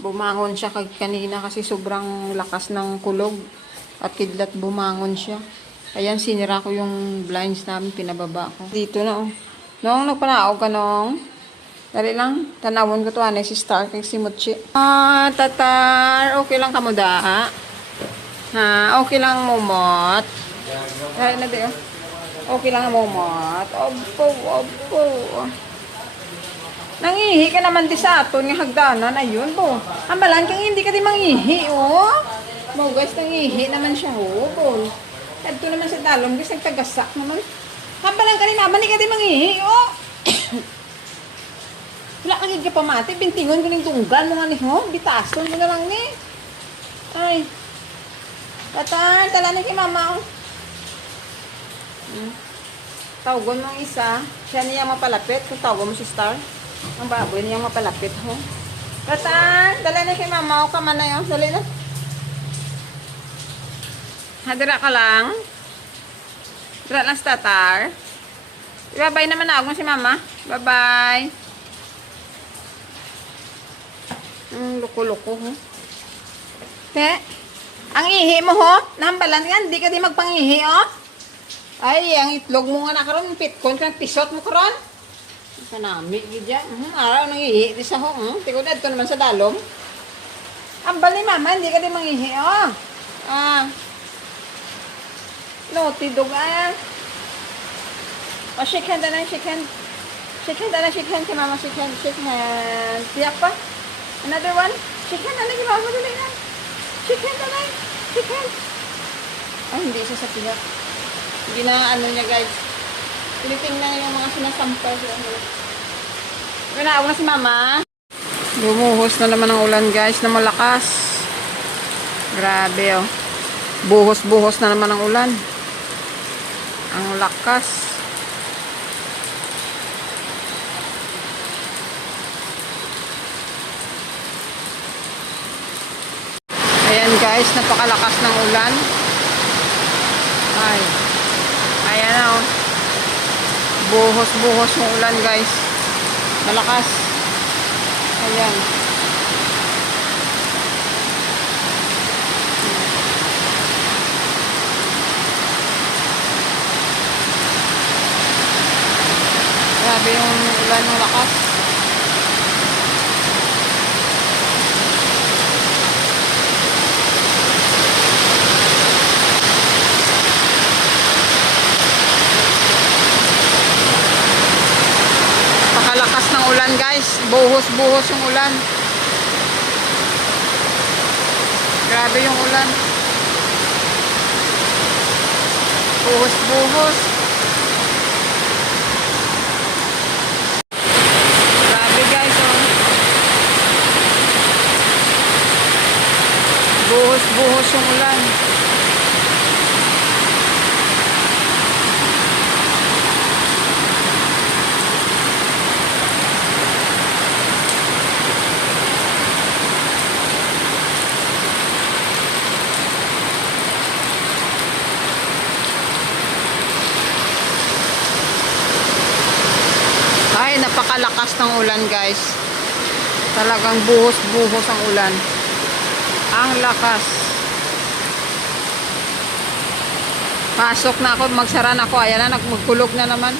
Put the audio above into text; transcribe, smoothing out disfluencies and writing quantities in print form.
Bumangon siya kanina kasi sobrang lakas ng kulog. At kidlat bumangon siya. Ayan, sinira ko yung blinds namin, pinababa ko. Dito na, oh. Nong, nagpanaog ka, Nong. Dali lang, tanawon ko to, anay si Star, kay si Muchi. Tatar, okay lang ka mo da, ha? Okay lang mumot. Dali na, di, oh. Okay lang mumot. Opo. Nangihi ka naman di sa aton ng hagdanan. Ayun po. Amalan kang hindi ka di mangihi, oh. Mo guys, nangihi naman siya, oh. Ito naman sa dalom, guys, nagtagasak naman. Amalan ka rin naman, hindi ka di mangihi, oh. Wala kang ka pamati, bintingon ko ng tunggan mo nga ni, oh. Bitason mo na lang ni. Ay. Tatan, tala na kay mama, oh. Tawagon mo ang isa. Siya niya mapalapit. Kung tawagon mo si Star. Ang baboy niya mapalapit, ho. Tatan, dali na kay mama o kamanay, oh. Dali na. Hadira ka lang. Dira lang sa tatar. Bye-bye naman na ako si mama. Bye-bye. Loko-loko, ho. Te, ang ihi mo, ho. Nambalan yan. Di ka di magpangihi, oh. Ay, ang itlog mo nga nakaroon. Pitkon ka, pisot mo karoon. Kanami, gidya. Araw nang ihi. Di sa ho. Tikod na ito naman sa dalom. Ambal ni mama, hindi ka di mangihi, oh. Naughty dog, Oh, shake hand na, shake hand. Shake hand na, shake hand kay mama, shake hand. Shake hand. Tiyak pa. Another one. Shake hand na kay mama, dali na. Shake hand na, shake hand. Ay, hindi siya sa tiyak. Hindi na ano niya, guys. Tinitingnan yung mga sinasampal. Pinaaw na si mama. Bumuhos na naman ang ulan, guys, na malakas. Grabe, oh. Buhos-buhos na naman ang ulan. Ang lakas. Ayan, guys, napakalakas ng ulan. Ay. Ayan na, oh. Buhos-buhos yung ulan, guys. Malakas. Ayan. Grabe yung ulan ng lakas. Pakalakas ng ulan, guys. Buhos-buhos yung ulan. Grabe yung ulan. Buhos-buhos. Grabe, guys, oh. Buhos-buhos yung ulan. Ay, napakalakas ng ulan, guys. Talagang buhos-buhos ang ulan. Ang lakas. Pasok na ako, magsara na ako. Ayan na, magkulog na naman.